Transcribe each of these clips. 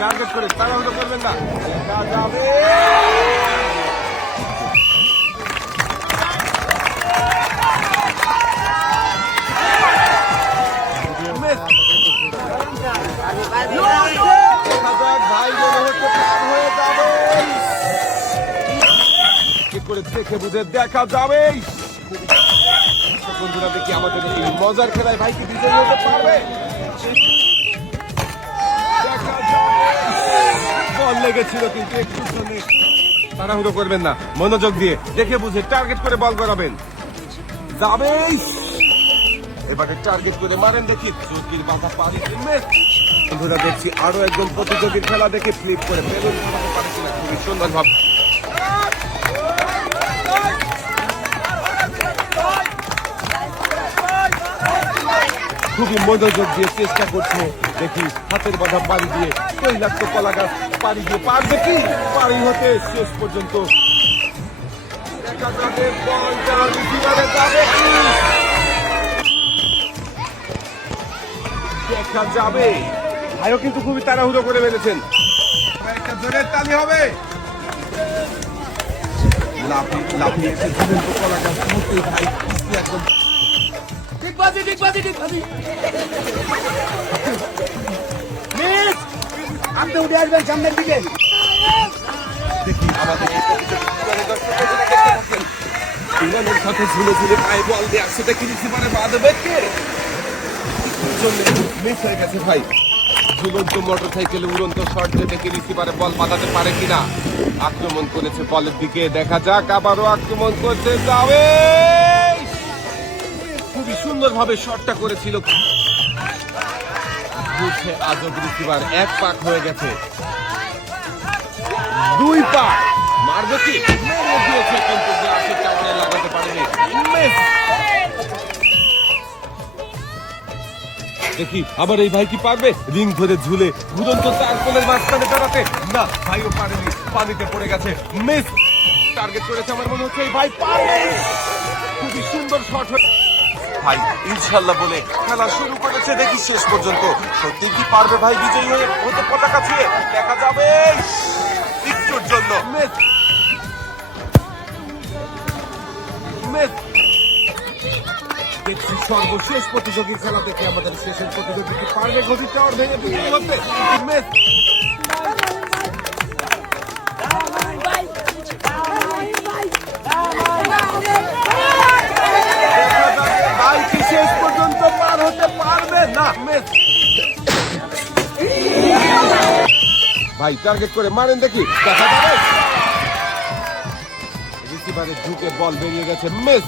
Target করে তাড়াহুড়ো করবেন না, দেখা যাবে। ভাই মনে হচ্ছে পার হয়ে যাবে, কি করে দেখে বুঝে দেখা যাবে। বন্ধুরা দেখি আমাদের এই মজার খেলায় ভাই কি বিজয়ী হতে পারবে, বল লেগেছিল কিন্তু একটু সামনে। তাড়াহুড়ো করবেন না, মনোযোগ দিয়ে দেখে বুঝে টার্গেট করে বল করাবেন। যাবে, এবারে টার্গেট করে মারেন দেখি, চোখের বাধা পারি। বন্ধুরা দেখছি আরো একজন প্রতিযোগীর খেলা দেখে ফ্লিপ করে বেলুন ফাটাতে পারে কিনা, খুবই সুন্দর ভাব। খুবই মনোযোগ দিয়ে চেষ্টা করছে, দেখি হাতের বাধা পাড়ি দিয়ে তৈলাক্ত কলা গাছ পাড়ি দিয়ে পারবে কি, পাড়ি হতে শেষ পর্যন্ত দেখা যাবে। ভাইও কিন্তু খুবই তাড়াহুড়ো করে বেড়েছেন, একটা জোরের তালি হবে। লাফিয়ে এসে ঝুলন্ত কলা গাছ মুহূর্তেই ভাই একদম আপনি উঠে আসবেন সামনের দিকে। দেখি আমাদের সাথে ঝুলে ঝুলে পায়ে বল দিয়ে আসছে, দেখি রিসিভারে বাঁধবে কে, মিস হয়ে গেছে ভাই। ঝুলন্ত মোটর সাইকেলে উড়ন্ত শট দিয়ে দেখি রিসিভারে বল বাঁধাতে পারে কিনা। আক্রমণ করেছে বলের দিকে, দেখা যাক, আবারও আক্রমণ করতে যাবে। খুবই সুন্দর ভাবে শটটা করেছিল, বুঝছে আজব রিসিভার এক পাক হয়ে গেছে, দুই পাক মারবে কি, মেরে দিয়েছে কিন্তু গ্লাসের টাওয়ারে লাগাতে পারেনি। দেখি আবার এই ভাই কি পারবে, রিং ধরে ঝুলে ঘুরন্ত চারকোলের মাঝখানে দাঁড়াতে, না ভাইও পারেনি, পানিতে পড়ে গেছে, মিস। টার্গেট করেছে আমার মনে হচ্ছে এই ভাই পারবে, খুবই সুন্দর শট ভাই ইনশাল্লাহ বলে খেলা শুরু করেছে, দেখি শেষ পর্যন্ত সত্যি কি পারবে ভাই বিজয়ী হয়ে হতে পতাকা ছুঁয়ে, দেখা যাবে। একটুর জন্য মিস, দেখছি সর্বশেষ প্রতিযোগীর খেলা দেখে আমাদের শেষের প্রতিযোগী কি পারবে গভীর টাওয়ার ভেঙে বিজয়ী হতে, মিস। ভাই কি শেষ পর্যন্ত পার হতে পারবে না, মিস। ভাই টার্গেট করে মারেন দেখি, দেখা যাবে। রিসিভারে ঢুকে বল বেরিয়ে গেছে, মিস।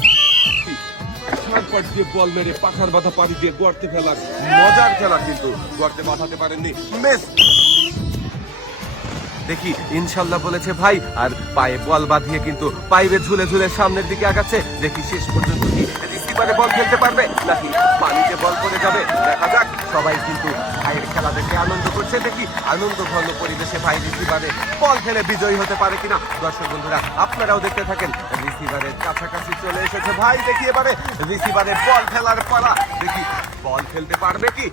ছাড়পট দিয়ে বল মেরে পাখার বাধা পাড়ি দিয়ে গর্তে ফেলার মজার খেলা, কিন্তু গর্তে বাঁধাতে পারেননি, মিস। দেখি ইনশাল্লাহ বলেছে ভাই, আর পায়ে বল বাঁধিয়ে কিন্তু পাইবে ঝুলে ঝুলে সামনের দিকে আগাচ্ছে, দেখি শেষ পর্যন্ত কি রিসিভারে বল খেলতে পারবে নাকি পানিতে বল করে যাবে, দেখা যাক। সবাই কিন্তু ভাইয়ের খেলা দেখে আনন্দ করছে, দেখি আনন্দ ঘন পরিবেশে ভাই রিসিভারে বল খেলে বিজয়ী হতে পারে কিনা। দর্শক বন্ধুরা আপনারাও দেখতে থাকেন, রিসিভারের কাছাকাছি চলে এসেছে ভাই, দেখি এবারে রিসিভারে বল খেলার পালা, দেখি বল খেলতে পারবে কি।